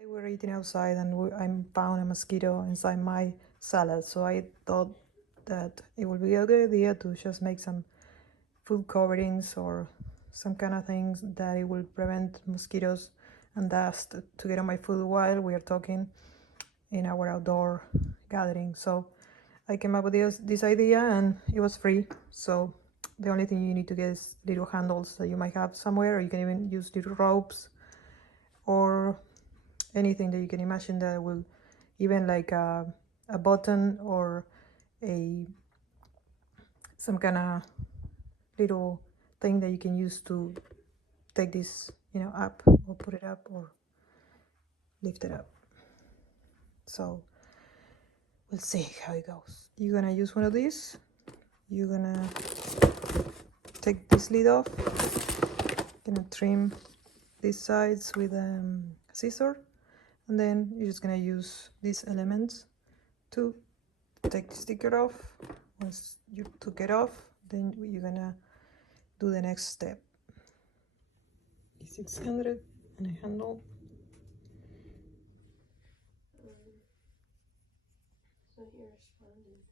We were eating outside and I found a mosquito inside my salad, so I thought that it would be a good idea to just make some food coverings or some kind of things that it will prevent mosquitoes and dust to get on my food while we are talking in our outdoor gathering. So I came up with this idea and it was free. So the only thing you need to get is little handles that you might have somewhere, or you can even use little ropes or anything that you can imagine that will, even like a button or a some kind of little thing that you can use to take this, up or put it up or lift it up. So we'll see how it goes. You're gonna use one of these. You're gonna take this lid off. Gonna trim these sides with a scissor, and then you're just gonna use these elements to take the sticker off. Once you took it off, then you're gonna do the next step. 600 and a handle. So you're responding.